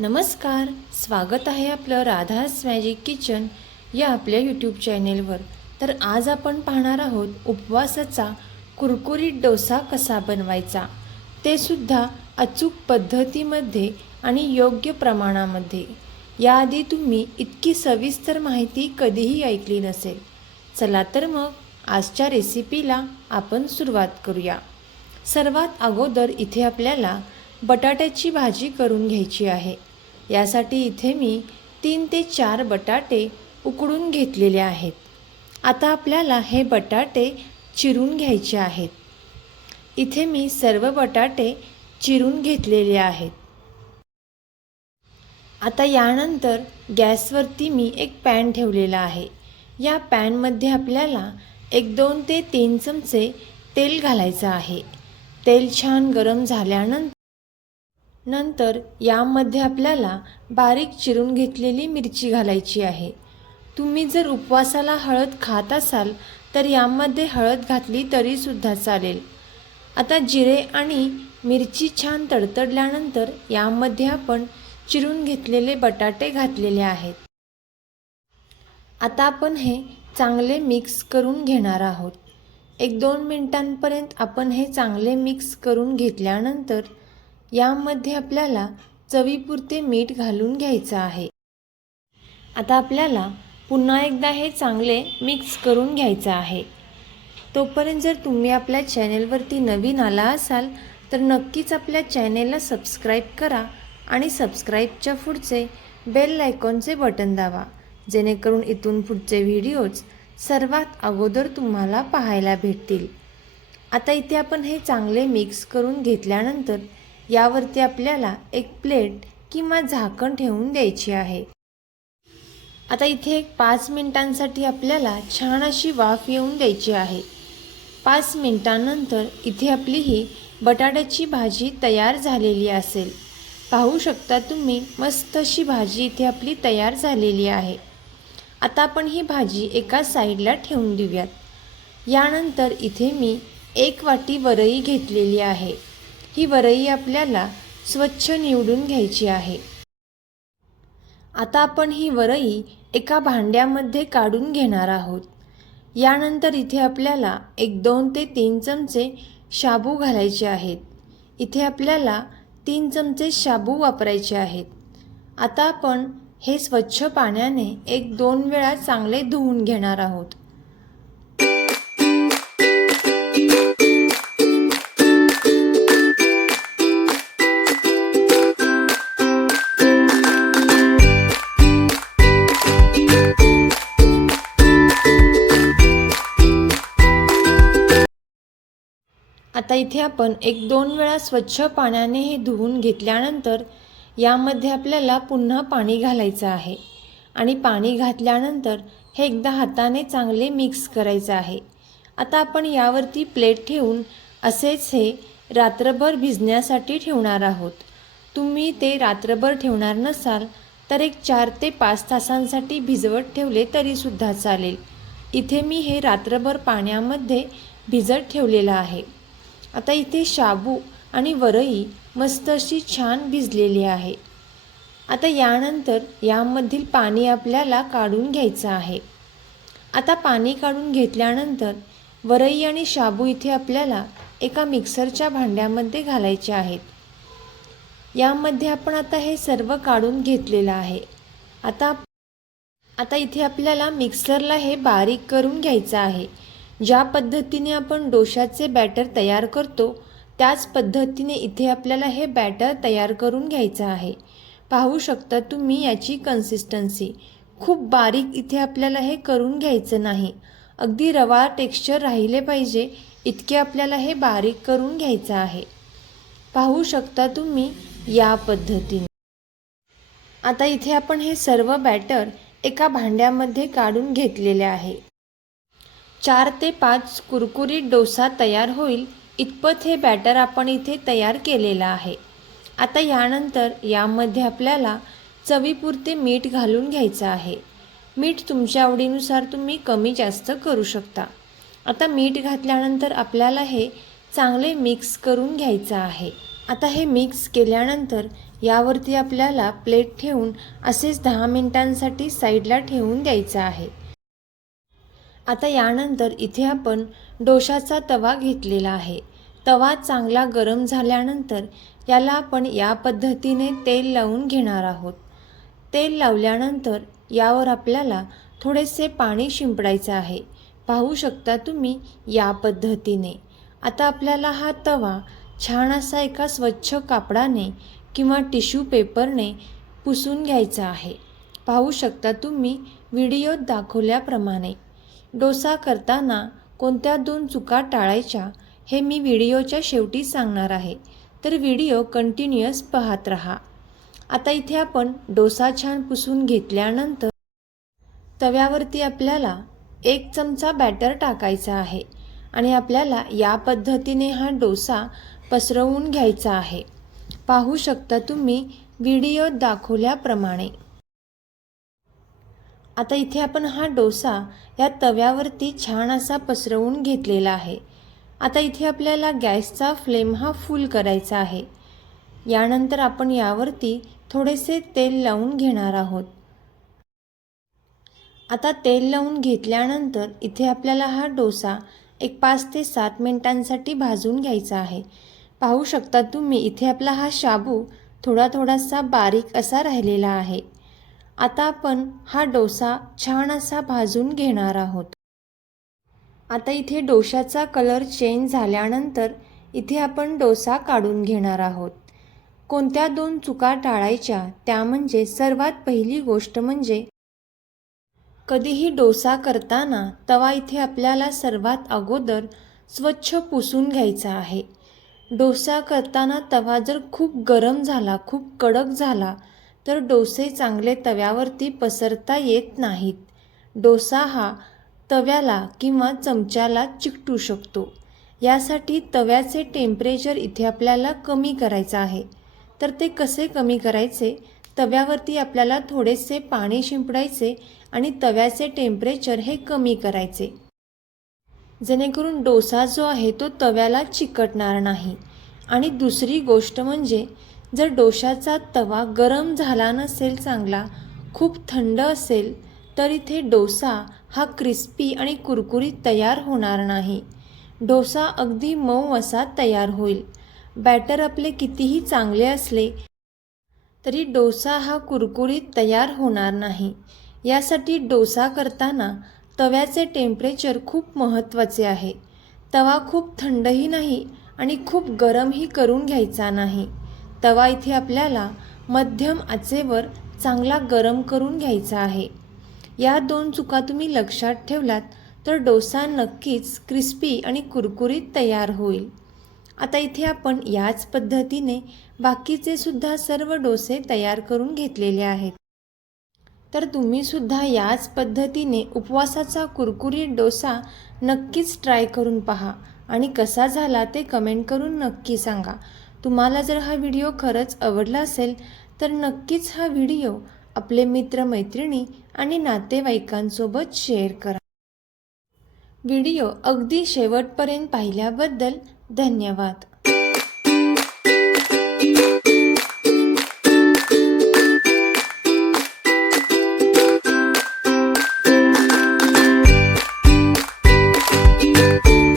नमस्कार स्वागत आहे आपलं राधास मॅजिक किचन या आपल्या यूट्यूब चॅनेलवर तर आज आपण पाहणार आहोत उपवासाचा कुरकुरीत डोसा कसा बनवायचा? ते सुद्धा अचूक पद्धतीमध्ये आणि योग्य प्रमाणामध्ये. याआधी तुम्ही इतकी सविस्तर माहिती कधीही ऐकली नसेल. चला तर मग आजच्या रेसिपीला आपण सुरुवात करूया. सर्वात अगोदर इथे आपल्याला बटाट्याची भाजी करून घ्यायची आहे. यासाठी इथे मी तीन ते चार बटाटे उकडून घेतलेले आहेत. आता आपल्याला हे बटाटे चिरून घ्यायचे आहेत. इथे मी सर्व बटाटे चिरून घेतलेले आहेत. आता यानंतर गॅसवरती मी एक पॅन ठेवलेला आहे. या पॅनमध्ये आपल्याला एक दोन ते तीन चमचे तेल घालायचं आहे. तेल छान गरम झाल्यानंतर नंतर यामध्ये आपल्याला बारीक चिरून घेतलेली मिरची घालायची आहे. तुम्ही जर उपवासाला हळद खात असाल तर यामध्ये हळद घातली तरीसुद्धा चालेल. आता जिरे आणि मिरची छान तडतडल्यानंतर यामध्ये आपण चिरून घेतलेले बटाटे घातलेले आहेत. आता आपण हे चांगले मिक्स करून घेणार आहोत. एक दोन मिनटांपर्यंत आपण हे चांगले मिक्स करून घेतल्यानंतर यामध्ये आपल्याला चवीपुरते मीठ घालून घ्यायचं आहे. आता आपल्याला पुन्हा एकदा हे चांगले मिक्स करून घ्यायचं आहे. तोपर्यंत जर तुम्ही आपल्या चॅनेलवरती नवीन आला असाल तर नक्कीच आपल्या चॅनेलला सबस्क्राईब करा आणि सबस्क्राईबच्या पुढचे बेल आयकॉनचे बटन दाबा जेणेकरून इथून पुढचे व्हिडिओज सर्वात अगोदर तुम्हाला पाहायला भेटतील. आता इथे आपण हे चांगले मिक्स करून घेतल्यानंतर यावरती आपल्याला एक प्लेट किंवा झाकण ठेवून द्यायची आहे. आता इथे एक पाच मिनिटांसाठी आपल्याला छान अशी वाफ येऊन द्यायची आहे. पाच मिनिटांनंतर इथे आपली ही बटाट्याची भाजी तयार झालेली असेल. पाहू शकता तुम्ही मस्त अशी भाजी इथे आपली तयार झालेली आहे. आता आपण ही भाजी एका साईडला ठेवून देऊयात. यानंतर इथे मी एक वाटी वरई घेतलेली आहे. ही वरई आपल्याला स्वच्छ निवडून घ्यायची आहे. आता आपण ही वरई एका भांड्यामध्ये काढून घेणार आहोत. यानंतर इथे आपल्याला एक दोन ते तीन चमचे शाबू घालायचे आहेत. इथे आपल्याला तीन चमचे शाबू वापरायचे आहेत. आता आपण हे स्वच्छ पाण्याने एक दोन वेळा चांगले धुवून घेणार आहोत. आता इथे आपण एक दोन वेळा स्वच्छ पाण्याने हे धुवून घेतल्यानंतर यामध्ये आपल्याला पुन्हा पाणी घालायचं आहे. आणि पाणी घातल्यानंतर हे एकदा हाताने चांगले मिक्स करायचं आहे. आता आपण यावरती प्लेट ठेवून असेच हे रात्रभर भिजण्यासाठी ठेवणार आहोत. तुम्ही ते रात्रभर ठेवणार नसाल तर एक चार ते पाच तासांसाठी भिजवत ठेवले तरीसुद्धा चालेल. इथे मी हे रात्रभर पाण्यामध्ये भिजत ठेवलेलं आहे. आता इथे शाबू आणि वरई मस्त अशी छान भिजलेली आहे. आता यानंतर यामधील पाणी आपल्याला काढून घ्यायचं आहे. आता पाणी काढून घेतल्यानंतर वरई आणि शाबू इथे आपल्याला एका मिक्सरच्या भांड्यामध्ये घालायचे आहेत. यामध्ये आपण आता हे सर्व काढून घेतलेलं आहे. आता आता इथे आपल्याला मिक्सरला हे बारीक करून घ्यायचं आहे. ज्या पद्धतीने आपण डोशाचे बॅटर तयार करतो त्याच पद्धतीने इथे आपल्याला हे बॅटर तयार करून घ्यायचं आहे. पाहू शकता तुम्ही याची कन्सिस्टन्सी खूप बारीक इथे आपल्याला हे करून घ्यायचं नाही. अगदी रवा टेक्स्चर राहिले पाहिजे इतके आपल्याला हे बारीक करून घ्यायचं आहे. पाहू शकता तुम्ही या पद्धतीने. आता इथे आपण हे सर्व बॅटर एका भांड्यामध्ये काढून घेतलेले आहे. चार ते पाच कुरकुरीत डोसा तयार होईल इतपत हे बॅटर आपण इथे तयार केलेलं आहे. आता यानंतर यामध्ये आपल्याला चवीपुरते मीठ घालून घ्यायचं आहे. मीठ तुमच्या आवडीनुसार तुम्ही कमी जास्त करू शकता. आता मीठ घातल्यानंतर आपल्याला हे चांगले मिक्स करून घ्यायचं आहे. आता हे मिक्स केल्यानंतर यावरती आपल्याला प्लेट ठेवून असेच दहा मिनिटांसाठी साईडला ठेवून द्यायचं आहे. आता यानंतर इथे आपण डोशाचा तवा घेतलेला आहे. तवा चांगला गरम झाल्यानंतर याला आपण या पद्धतीने तेल लावून घेणार आहोत. तेल लावल्यानंतर यावर आपल्याला थोडेसे पाणी शिंपडायचं आहे. पाहू शकता तुम्ही या पद्धतीने. आता आपल्याला हा तवा छान असा एका स्वच्छ कापडाने किंवा टिश्यू पेपरने पुसून घ्यायचा आहे. पाहू शकता तुम्ही व्हिडिओत दाखवल्याप्रमाणे. डोसा करताना कोणत्या दोन चुका टाळायच्या हे मी व्हिडिओच्या शेवटी सांगणार आहे. तर व्हिडिओ कंटिन्युअस पाहत राहा. आता इथे आपण डोसा छान पुसून घेतल्यानंतर तव्यावरती आपल्याला एक चमचा बॅटर टाकायचा आहे आणि आपल्याला या पद्धतीने हा डोसा पसरवून घ्यायचा आहे. पाहू शकता तुम्ही व्हिडिओत दाखवल्याप्रमाणे. आता इथे आपण हा डोसा या तव्यावरती छान असा पसरवून घेतलेला आहे. आता इथे आपल्याला गॅसचा फ्लेम हा फुल करायचा आहे. यानंतर आपण यावरती थोडेसे तेल लावून घेणार आहोत. आता तेल लावून घेतल्यानंतर इथे आपल्याला हा डोसा एक पाच ते सात मिनिटांसाठी भाजून घ्यायचा आहे. पाहू शकता तुम्ही इथे आपला हा शाबू थोडा थोडासा बारीक असा राहिलेला आहे. आता आपण हा डोसा छान असा भाजून घेणार आहोत. आता इथे डोशाचा कलर चेंज झाल्यानंतर इथे आपण डोसा काढून घेणार आहोत. कोणत्या दोन चुका टाळायच्या त्या म्हणजे सर्वात पहिली गोष्ट म्हणजे कधीही डोसा करताना तवा इथे आपल्याला सर्वात अगोदर स्वच्छ पुसून घ्यायचा आहे. डोसा करताना तवा जर खूप गरम झाला खूप कडक झाला तर डोसे चांगले तव्यावरती पसरता येत नाहीत. डोसा हा तव्याला किंवा चमच्याला चिकटू शकतो. यासाठी तव्याचे टेम्परेचर इथे आपल्याला कमी करायचं आहे. तर ते कसे कमी करायचे? तव्यावरती आपल्याला थोडेसे पाणी शिंपडायचे आणि तव्याचे टेम्परेचर हे कमी करायचे. जेणेकरून डोसा जो आहे तो तव्याला चिकटणार नाही. आणि दुसरी गोष्ट म्हणजे जर डोशाचा तवा गरम झाला नसेल चांगला खूप थंड असेल तर इथे डोसा हा क्रिस्पी आणि कुरकुरीत तयार होणार नाही. डोसा अगदी मऊ असा तयार होईल. बॅटर आपले कितीही चांगले असले तरी डोसा हा कुरकुरीत तयार होणार नाही. यासाठी डोसा करताना तव्याचे टेम्परेचर खूप महत्त्वाचे आहे. तवा खूप थंडही नाही आणि खूप गरमही करून घ्यायचा नाही. तवा इथे आपल्याला मध्यम आचेवर चांगला गरम करून घ्यायचा आहे. या दोन चुका तुम्ही लक्षात ठेवलात तर डोसा नक्कीच क्रिस्पी आणि कुरकुरीत तयार होईल. आता इथे आपण याच पद्धतीने बाकीचे सुद्धा सर्व डोसे तयार करून घेतलेले आहेत. तर तुम्ही सुद्धा याच पद्धतीने उपवासाचा कुरकुरीत डोसा नक्कीच ट्राय करून पहा आणि कसा झाला ते कमेंट करून नक्की सांगा. तुम्हाला जर हा व्हिडिओ खरंच आवडला असेल तर नक्कीच हा व्हिडिओ आपले मित्रमैत्रिणी आणि नातेवाईकांसोबत शेअर करा. व्हिडिओ अगदी शेवटपर्यंत पाहिल्याबद्दल धन्यवाद.